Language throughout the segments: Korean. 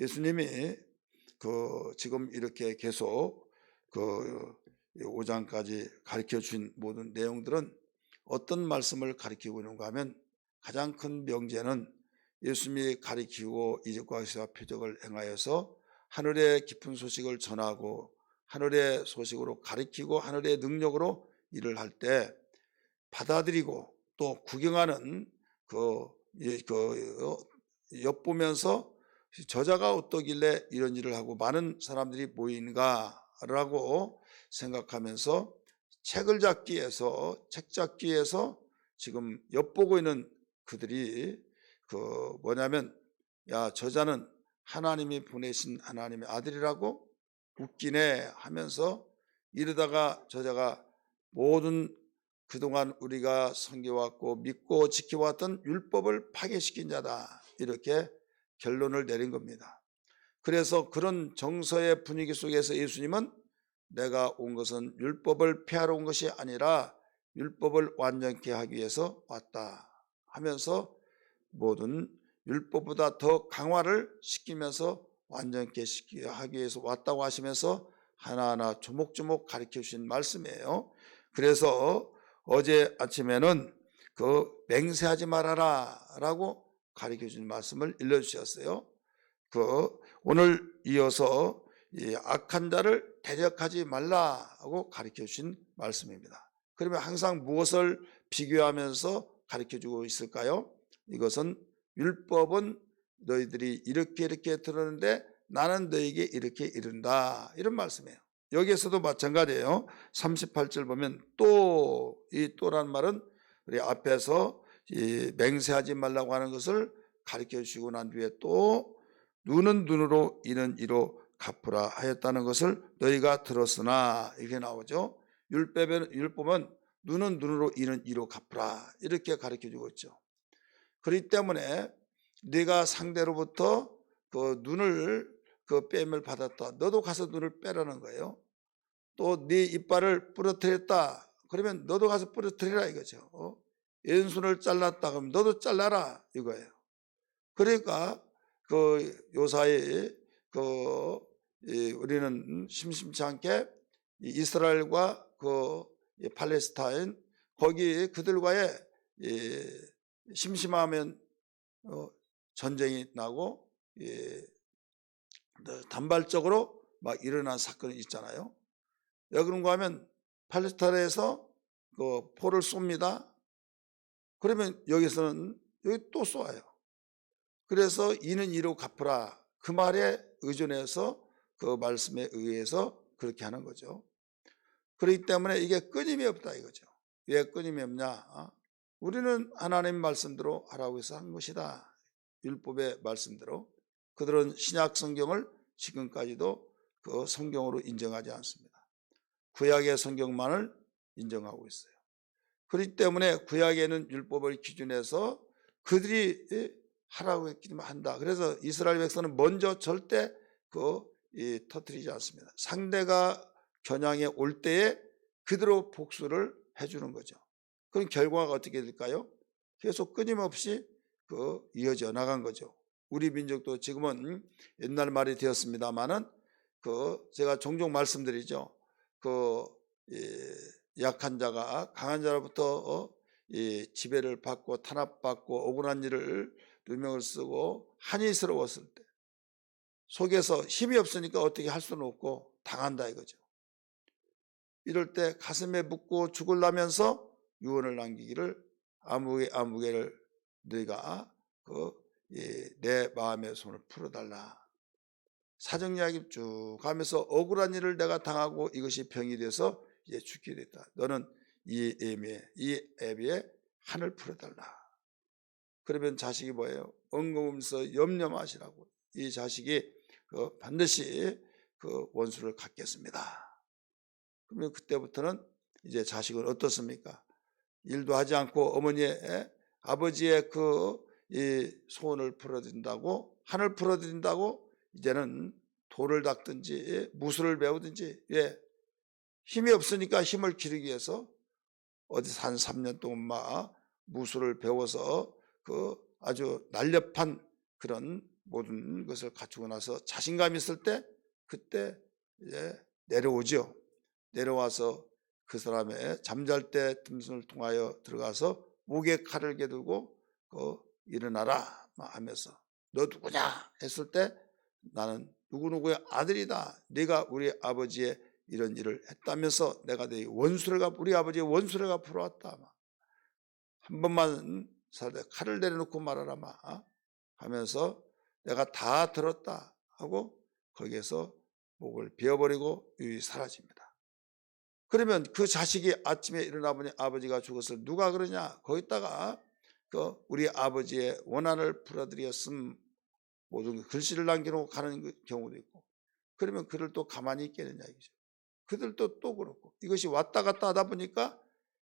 예수님이 지금 이렇게 계속 5장까지 가르쳐 주신 모든 내용들은 어떤 말씀을 가르치고 있는가 하면 가장 큰 명제는 예수님이 가르치고 이적과 기사와 표적을 행하여서 하늘의 깊은 소식을 전하고 하늘의 소식으로 가르치고 하늘의 능력으로 일을 할 때 받아들이고 또 구경하는 엿보면서 저자가 어떠길래 이런 일을 하고 많은 사람들이 모이는가라고 생각하면서 책 잡기 위해서 지금 엿보고 있는 그들이 뭐냐면, 야, 저자는 하나님이 보내신 하나님의 아들이라고 웃기네 하면서 이러다가 저자가 모든 그동안 우리가 섬겨왔고 믿고 지켜왔던 율법을 파괴시킨 자다, 이렇게 결론을 내린 겁니다. 그래서 그런 정서의 분위기 속에서 예수님은 내가 온 것은 율법을 폐하러 온 것이 아니라 율법을 완전케 하기 위해서 왔다 하면서 모든 율법보다 더 강화를 시키면서 완전케 하기 위해서 왔다고 하시면서 하나하나 조목조목 가르쳐 주신 말씀이에요. 그래서 어제 아침에는 맹세하지 말아라 라고 가르쳐 준 말씀을 일러주셨어요. 오늘 이어서 이 악한 자를 대적하지 말라고 가르쳐 주신 말씀입니다. 그러면 항상 무엇을 비교하면서 가르쳐 주고 있을까요? 이것은 율법은 너희들이 이렇게 들었는데 나는 너희에게 이렇게 이른다, 이런 말씀이에요. 여기에서도 마찬가지예요. 38절 보면 이 또란 말은 우리 앞에서 이 맹세하지 말라고 하는 것을 가르쳐 주시고 난 뒤에 또 눈은 눈으로 이는 이로 갚으라 하였다는 것을 너희가 들었으나, 이게 나오죠. 율법은 눈은 눈으로 이는 이로 갚으라, 이렇게 가르쳐 주고 있죠. 그렇기 때문에 네가 상대로부터 눈을 뺨을 받았다, 너도 가서 눈을 빼라는 거예요. 또 네 이빨을 부러뜨렸다, 그러면 너도 가서 부러뜨리라 이거죠. 왼손을 잘랐다 그러면 너도 잘라라 이거예요. 그러니까 요사이 우리는 심심치 않게 이스라엘과 팔레스타인 거기 그들과의 심심하면 전쟁이 나고 단발적으로 막 일어난 사건이 있잖아요. 왜 그런가 하면 팔레스타인에서 포를 쏩니다. 그러면 여기서는 여기 또 쏘아요. 그래서 이는 이로 갚으라, 그 말에 의존해서 그 말씀에 의해서 그렇게 하는 거죠. 그렇기 때문에 이게 끊임이 없다 이거죠. 왜 끊임이 없냐? 우리는 하나님 말씀대로 하라고 해서 한 것이다. 율법의 말씀대로. 그들은 신약 성경을 지금까지도 그 성경으로 인정하지 않습니다. 구약의 성경만을 인정하고 있어요. 그렇기 때문에 구약에는 율법을 기준해서 그들이 하라고 했기만 한다. 그래서 이스라엘 백성은 먼저 절대 터뜨리지 않습니다. 상대가 겨냥에 올 때에 그대로 복수를 해주는 거죠. 그럼 결과가 어떻게 될까요? 계속 끊임없이 이어져 나간 거죠. 우리 민족도 지금은 옛날 말이 되었습니다만은 제가 종종 말씀드리죠. 약한 자가 강한 자로부터 지배를 받고 탄압받고 억울한 일을 누명을 쓰고 한이스러웠을 때 속에서 힘이 없으니까 어떻게 할 수는 없고 당한다 이거죠. 이럴 때 가슴에 묻고 죽으려면서 유언을 남기기를 아무개를 너희가 내 마음의 손을 풀어달라. 사정이야기 쭉 가면서 억울한 일을 내가 당하고 이것이 병이 돼서 이제 죽게 됐다. 너는 이 애비의 한을 풀어달라. 그러면 자식이 뭐예요? 엉금하면서 염려마시라고. 이 자식이 반드시 원수를 갚겠습니다. 그러면 그때부터는 이제 자식은 어떻습니까? 일도 하지 않고 아버지의 이 소원을 풀어드린다고, 한을 풀어드린다고 이제는 돌을 닦든지 무술을 배우든지, 힘이 없으니까 힘을 기르기 위해서 어디서 한 3년 동안 막 무술을 배워서 아주 날렵한 그런 모든 것을 갖추고 나서 자신감 있을 때 그때 이제 내려오죠. 내려와서 그 사람의 잠잘 때 틈을 통하여 들어가서 목에 칼을 겨두고 일어나라 하면서 너 누구냐 했을 때 나는 누구누구의 아들이다. 네가 우리 아버지의 이런 일을 했다면서 내가 네 우리 아버지의 원수를 갚으러 왔다. 한 번만 살때 칼을 내려놓고 말하라 하면서 내가 다 들었다 하고 거기에서 목을 베어버리고 유유히 사라집니다. 그러면 그 자식이 아침에 일어나 보니 아버지가 죽었을 누가 그러냐? 거기다가 우리 아버지의 원한을 풀어드렸음 모든 글씨를 남겨놓고 가는 경우도 있고, 그러면 그를 또 가만히 있겠느냐 이거죠. 그들도 또 그렇고, 이것이 왔다 갔다 하다 보니까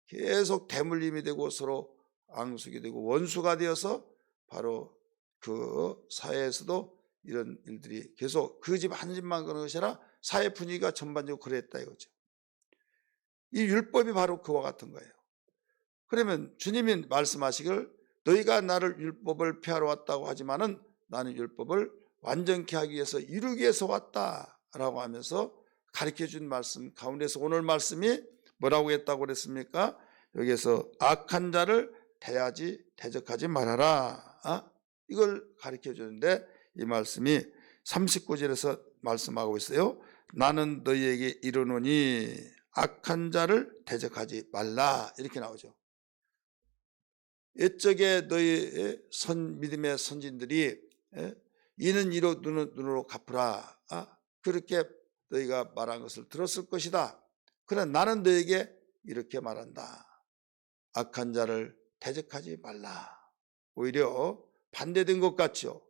계속 대물림이 되고 서로 앙숙이 되고 원수가 되어서 바로 그 사회에서도 이런 일들이 계속 그 집 한 집만 그런 것이 아니라 사회 분위기가 전반적으로 그랬다 이거죠. 이 율법이 바로 그와 같은 거예요. 그러면 주님이 말씀하시길 너희가 나를 율법을 폐하러 왔다고 하지만은 나는 율법을 완전케 하기 위해서 이루기 위해서 왔다라고 하면서 가르쳐준 말씀 가운데서 오늘 말씀이 뭐라고 했다고 그랬습니까? 여기에서 악한 자를 대적하지 말아라. 이걸 가르쳐주는데 이 말씀이 39절에서 말씀하고 있어요. 나는 너희에게 이르노니 악한 자를 대적하지 말라 이렇게 나오죠. 옛적에 너희 믿음의 선진들이 이는 이로 눈으로 갚으라 그렇게 너희가 말한 것을 들었을 것이다. 그러나 나는 너희에게 이렇게 말한다. 악한 자를 대적하지 말라. 오히려 반대된 것 같죠.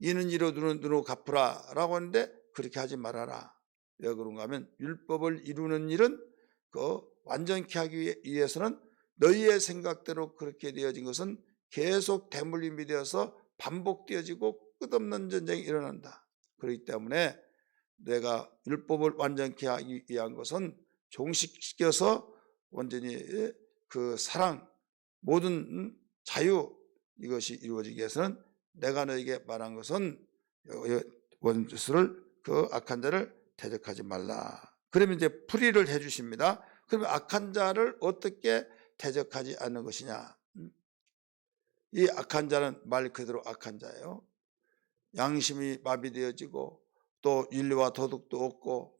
이는 이로 눈으로 갚으라 라고 하는데 그렇게 하지 말아라. 왜 그런가 하면 율법을 이루는 일은 완전케 하기 위해서는 너희의 생각대로 그렇게 되어진 것은 계속 대물림이 되어서 반복되어지고 끝없는 전쟁이 일어난다. 그렇기 때문에 내가 율법을 완전케 하기 위한 것은 종식시켜서 완전히 그 사랑 모든 자유 이것이 이루어지기 위해서는 내가 너에게 말한 것은 원수를 그 악한 자를 대적하지 말라. 그러면 이제 풀이를 해 주십니다. 그러면 악한 자를 어떻게 대적하지 않는 것이냐? 이 악한 자는 말 그대로 악한 자예요. 양심이 마비되어지고 또 윤리와 도덕도 없고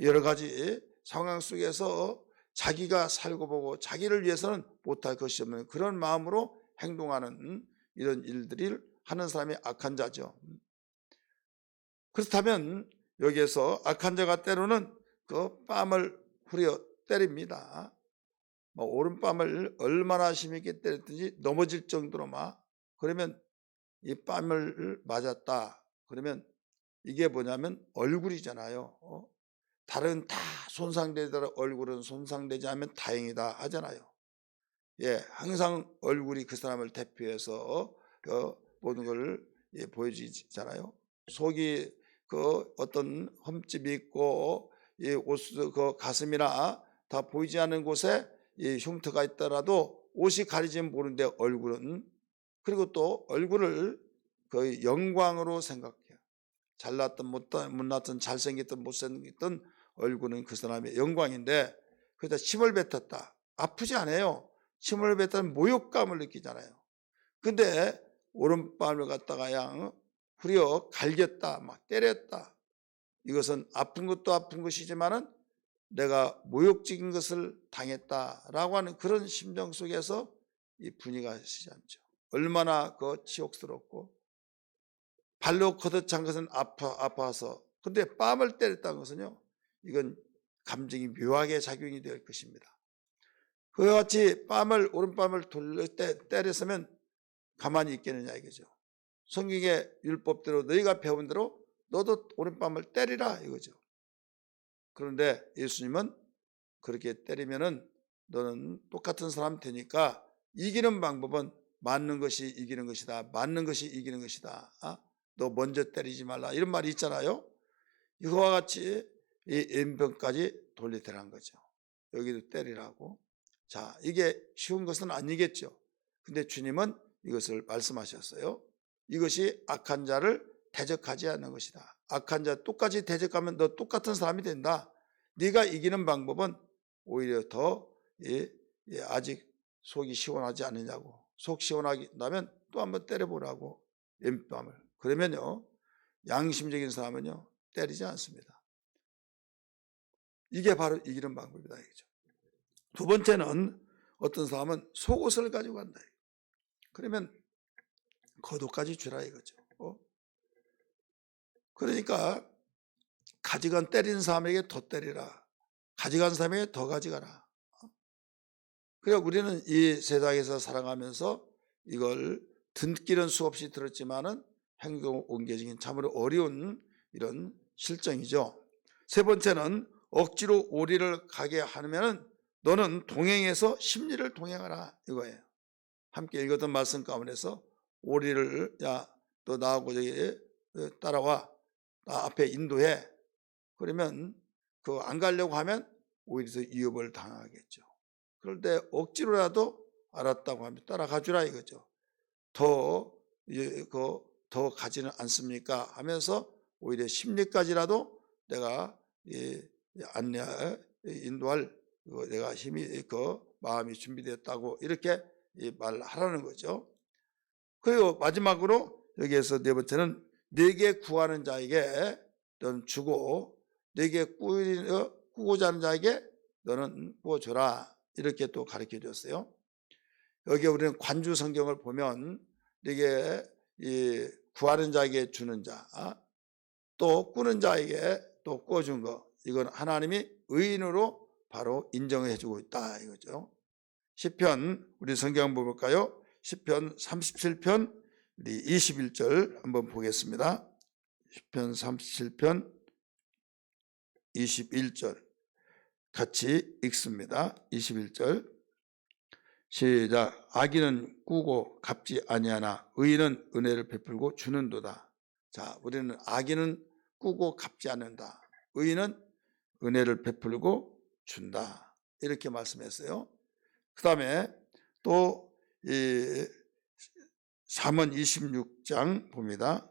여러 가지 상황 속에서 자기가 살고 보고 자기를 위해서는 못할 것이 없는 그런 마음으로 행동하는 이런 일들을 하는 사람이 악한 자죠. 그렇다면 여기에서 악한 자가 때로는 그 뺨을 후려 때립니다. 오른뺨을 얼마나 심하게 때렸든지 넘어질 정도로 그러면 이 뺨을 맞았다. 그러면 이게 뭐냐면 얼굴이잖아요. 다른 다 손상되더라도 얼굴은 손상되지 않으면 다행이다 하잖아요. 항상 얼굴이 그 사람을 대표해서 모든 걸 보여주잖아요. 속이 어떤 흠집이 있고 이 옷 가슴이나 다 보이지 않는 곳에 이 흉터가 있더라도 옷이 가리지면 모르는데 얼굴은, 그리고 또 얼굴을 거의 영광으로 생각해요. 잘났든 못났든 잘생겼든 못생겼든 얼굴은 그 사람의 영광인데 그러다 침을 뱉었다. 아프지 않아요. 침을 뱉으면 모욕감을 느끼잖아요. 근데 오른뺨을 갖다가 후려 갈겼다, 때렸다. 이것은 아픈 것도 아픈 것이지만은 내가 모욕적인 것을 당했다라고 하는 그런 심정 속에서 이 분위기가 시지 않죠. 얼마나 치욕스럽고 발로 걷어찬 것은 아파서, 근데 뺨을 때렸다는 것은요, 이건 감정이 묘하게 작용이 될 것입니다. 그와 같이 오른뺨을 돌릴 때 때렸으면 가만히 있겠느냐 이거죠. 성경의 율법대로 너희가 배운 대로 너도 오른뺨을 때리라 이거죠. 그런데 예수님은 그렇게 때리면은 너는 똑같은 사람 되니까 이기는 방법은 맞는 것이 이기는 것이다. 맞는 것이 이기는 것이다. 너 먼저 때리지 말라. 이런 말이 있잖아요. 이거와 같이 이 왼편까지 돌리더란 거죠. 여기도 때리라고. 자, 이게 쉬운 것은 아니겠죠. 근데 주님은 이것을 말씀하셨어요. 이것이 악한 자를 대적하지 않는 것이다. 악한 자 똑같이 대적하면 너 똑같은 사람이 된다. 네가 이기는 방법은 오히려 더 아직 속이 시원하지 않느냐고. 속 시원하게 나면 또 한번 때려보라고. 왼뺨을. 그러면요 양심적인 사람은요 때리지 않습니다. 이게 바로 이기는 방법이다 이거죠. 두 번째는 어떤 사람은 속옷을 가지고 간다. 그러면 겉옷까지 주라 이거죠. 그러니까 가져간 때리는 사람에게 더 때리라. 가져간 사람에게 더 가져가라. 그래 우리는 이 세상에서 살아가면서 이걸 듣기는 수없이 들었지만은 행동 옮겨지긴 참으로 어려운 이런 실정이죠. 세 번째는 억지로 오리를 가게 하면은 너는 동행해서 심리를 동행하라 이거예요. 함께 읽었던 말씀 가운데서 오리를 야 너 나하고 저기 따라와 나 앞에 인도해. 그러면 그 안 가려고 하면 오히려 위협을 당하겠죠. 그럴 때 억지로라도 알았다고 하면 따라가 주라 이거죠. 더 가지는 않습니까? 하면서 오히려 심리까지라도 내가 안내 인도할 내가 힘이 마음이 준비됐다고 이렇게 말하라는 거죠. 그리고 마지막으로 여기에서 네 번째는 내게 구하는 자에게 너는 주고 내게 꾸고자 하는 자에게 너는 꾸어줘라 이렇게 또 가르쳐 줬어요. 여기에 우리는 관주 성경을 보면 내게 구하는 자에게 주는 자, 또 꾸는 자에게 또 꾸어준 거, 이건 하나님이 의인으로 바로 인정해 주고 있다 이거죠. 시편 우리 성경 한번 볼까요? 시편 37편 우리 21절 한번 보겠습니다. 시편 37편 21절 같이 읽습니다. 21절 시작. 악인은 꾸고 갚지 아니하나 의인은 은혜를 베풀고 주는도다. 자, 우리는 악인은 꾸고 갚지 않는다. 의인은 은혜를 베풀고 준다. 이렇게 말씀했어요. 그 다음에 또 잠언 26장 봅니다.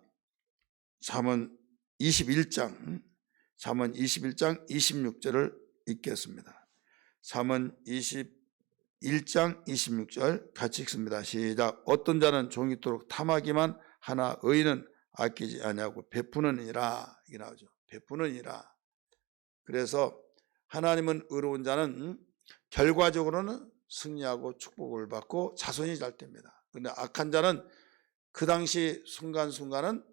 잠언 21장 26절을 읽겠습니다. 잠언 21장 26절 같이 읽습니다. 시작. 어떤 자는 종이토록 탐하기만 하나 의인은 아끼지 아니하고 베푸느니라. 이게 나오죠. 베푸느니라. 그래서 하나님은 의로운 자는 결과적으로는 승리하고 축복을 받고 자손이 잘 됩니다. 그런데 악한 자는 그 당시 순간순간은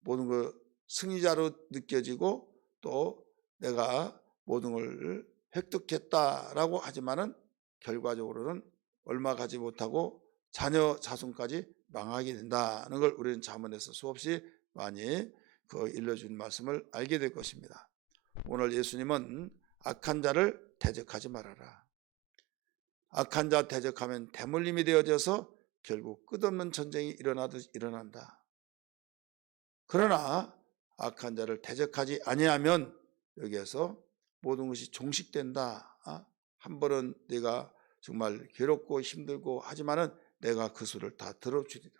모든 걸 승리자로 느껴지고 또 내가 모든 걸 획득했다라고 하지만은 결과적으로는 얼마 가지 못하고 자녀 자손까지 망하게 된다는 걸 우리는 잠언에서 수없이 많이 일러준 말씀을 알게 될 것입니다. 오늘 예수님은 악한 자를 대적하지 말아라. 악한 자 대적하면 대물림이 되어져서 결국 끝없는 전쟁이 일어난다. 그러나 악한 자를 대적하지 아니하면 여기에서 모든 것이 종식된다. 한 번은 내가 정말 괴롭고 힘들고 하지만은 내가 그 수를 다 들어주리라.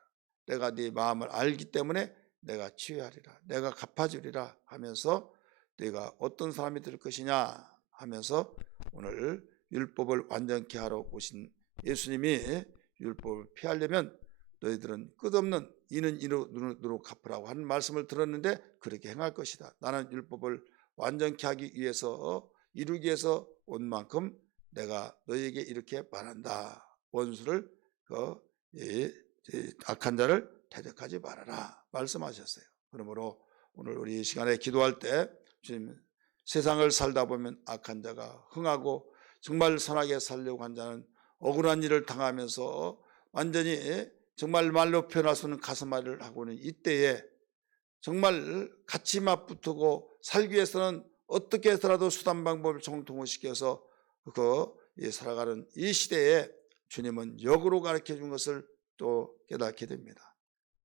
내가 네 마음을 알기 때문에 내가 치유하리라. 내가 갚아주리라 하면서 내가 어떤 사람이 될 것이냐 하면서 오늘 율법을 완전케 하러 오신 예수님이 율법을 피하려면 너희들은 끝없는 이는 이로 갚으라고 하는 말씀을 들었는데 그렇게 행할 것이다. 나는 율법을 완전케 하기 위해서 이루기 위해서 온 만큼 내가 너희에게 이렇게 말한다. 원수를 악한 자를 대적하지 말아라 말씀하셨어요. 그러므로 오늘 우리 이 시간에 기도할 때 주님 세상을 살다 보면 악한 자가 흥하고 정말 선하게 살려고 한 자는 억울한 일을 당하면서 완전히 정말 말로 표현할 수 없는 가슴앓이를 하고는 이때에 정말 같이 맞붙고 살기 위해서는 어떻게 해서라도 수단 방법을 정통시켜서 살아가는 이 시대에 주님은 역으로 가르쳐 준 것을 또 깨닫게 됩니다.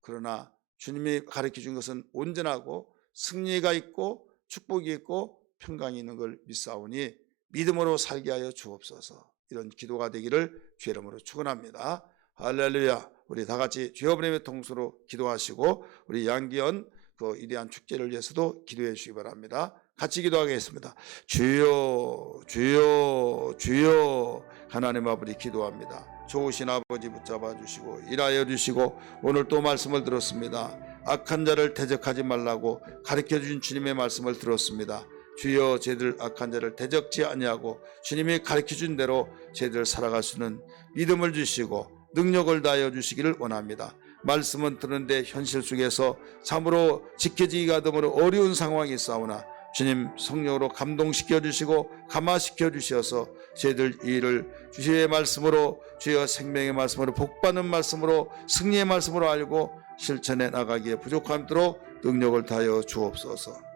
그러나 주님이 가르쳐 준 것은 온전하고 승리가 있고 축복이 있고 평강이 있는 걸 믿사오니 믿음으로 살게 하여 주옵소서. 이런 기도가 되기를 주의 이름으로 축원합니다. 할렐루야. 우리 다 같이 주여 버림의 통수로 기도하시고 우리 양기현 그 위대한 축제를 위해서도 기도해 주시기 바랍니다. 같이 기도하겠습니다. 주여 주여 주여 하나님 아버지 기도합니다. 좋으신 아버지 붙잡아 주시고 일하여 주시고 오늘 또 말씀을 들었습니다. 악한 자를 대적하지 말라고 가르쳐 주신 주님의 말씀을 들었습니다. 주여 저희들 악한 자를 대적지 아니하고 주님이 가르쳐 준 대로 저희들 살아갈 수 있는 믿음을 주시고 능력을 다하여 주시기를 원합니다. 말씀은 듣는데 현실 속에서 참으로 지켜지기가 너무 어려운 상황이 싸우나 주님 성령으로 감동시켜 주시고 감화시켜 주셔서 저희들 이 일을 주의 말씀으로 주여 생명의 말씀으로 복받는 말씀으로 승리의 말씀으로 알고 실천해 나가기에 부족함도록 능력을 다하여 주옵소서.